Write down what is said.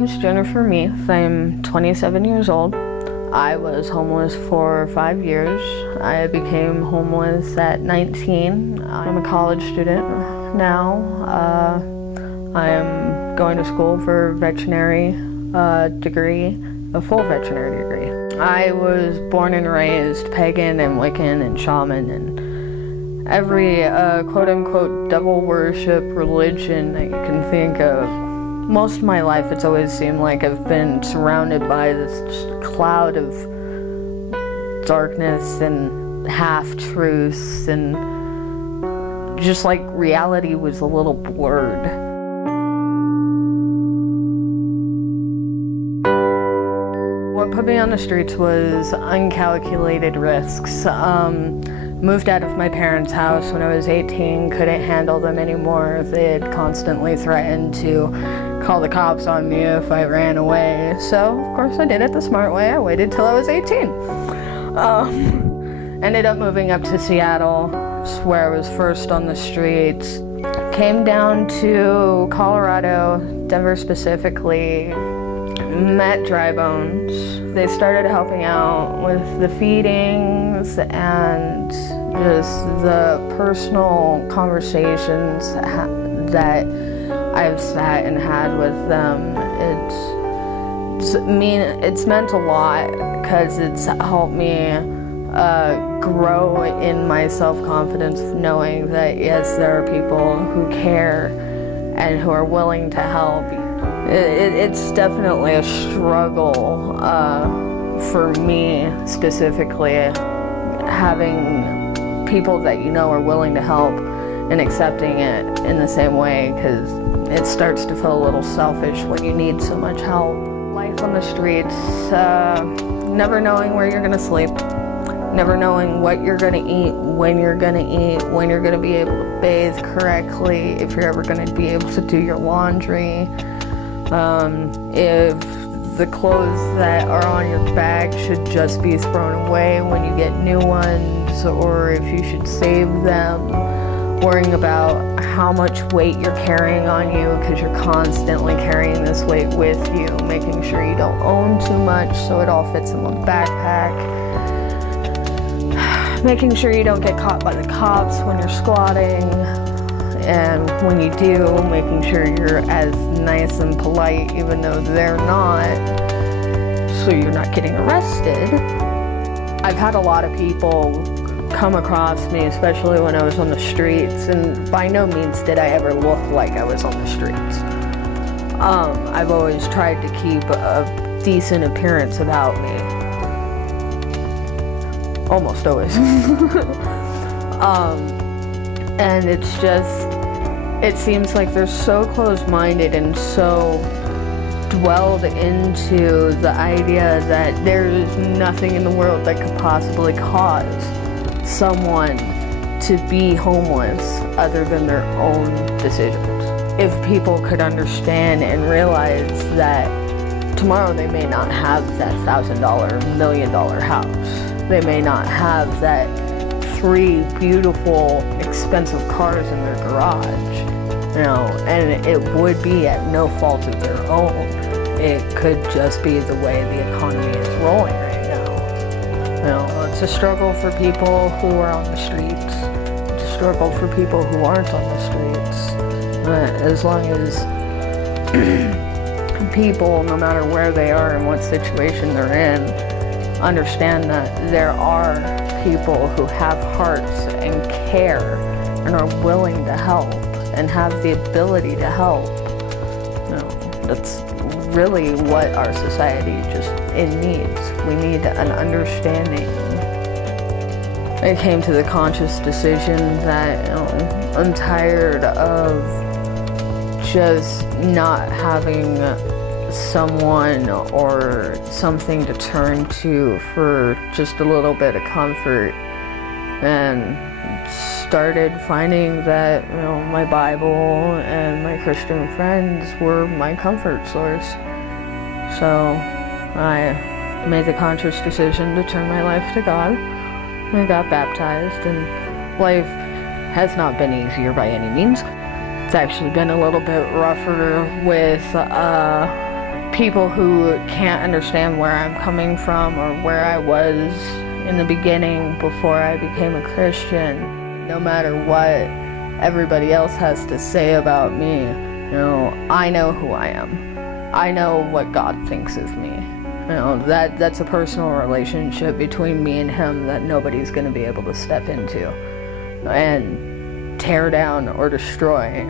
name's Jennifer Meath. I'm 27 years old. I was homeless for 5 years. I became homeless at 19. I'm a college student now. I am going to school for veterinary degree, a full veterinary degree. I was born and raised pagan and Wiccan and shaman and every quote-unquote devil worship religion that you can think of. Most of my life it's always seemed like I've been surrounded by this just cloud of darkness and half-truths, and just like reality was a little blurred. What put me on the streets was uncalculated risks. Moved out of my parents' house when I was 18, couldn't handle them anymore. They had constantly threatened to call the cops on me if I ran away. So, of course, I did it the smart way. I waited till I was 18. Ended up moving up to Seattle, where I was first on the streets. Came down to Colorado, Denver specifically, met Dry Bones. They started helping out with the feedings and just the personal conversations that I've sat and had with them. It's meant a lot because it's helped me grow in my self-confidence, knowing that yes, there are people who care and who are willing to help. It's definitely a struggle for me specifically, having people that you know are willing to help and accepting it in the same way, because it starts to feel a little selfish when you need so much help. Life on the streets, never knowing where you're going to sleep, never knowing what you're going to eat, when you're going to eat, when you're going to be able to bathe correctly, if you're ever going to be able to do your laundry. If the clothes that are on your back should just be thrown away when you get new ones, or if you should save them, worrying about how much weight you're carrying on you because you're constantly carrying this weight with you, making sure you don't own too much so it all fits in one backpack, making sure you don't get caught by the cops when you're squatting. And when you do, making sure you're as nice and polite even though they're not, so you're not getting arrested. I've had a lot of people come across me, especially when I was on the streets, and by no means did I ever look like I was on the streets. I've always tried to keep a decent appearance about me. Almost always. And it's just, it seems like they're so close-minded and so dwelled into the idea that there is nothing in the world that could possibly cause someone to be homeless other than their own decisions. If people could understand and realize that tomorrow they may not have that $1,000, million house. They may not have that 3 beautiful, expensive cars in their garage, you know, and it would be at no fault of their own. It could just be the way the economy is rolling right now. You know, it's a struggle for people who are on the streets. It's a struggle for people who aren't on the streets. As long as people, no matter where they are and what situation they're in, understand that there are people who have hearts and care and are willing to help and have the ability to help. You know, that's really what our society needs. We need an understanding. I came to the conscious decision that, you know, I'm tired of just not having someone or something to turn to for just a little bit of comfort, and started finding that, you know, my Bible and my Christian friends were my comfort source. So I made the conscious decision to turn my life to God. I got baptized, and life has not been easier by any means. It's actually been a little bit rougher with people who can't understand where I'm coming from or where I was in the beginning before I became a Christian. No matter what everybody else has to say about me, I know who I am. I know what God thinks of me. That's a personal relationship between me and Him that nobody's going to be able to step into and tear down or destroy.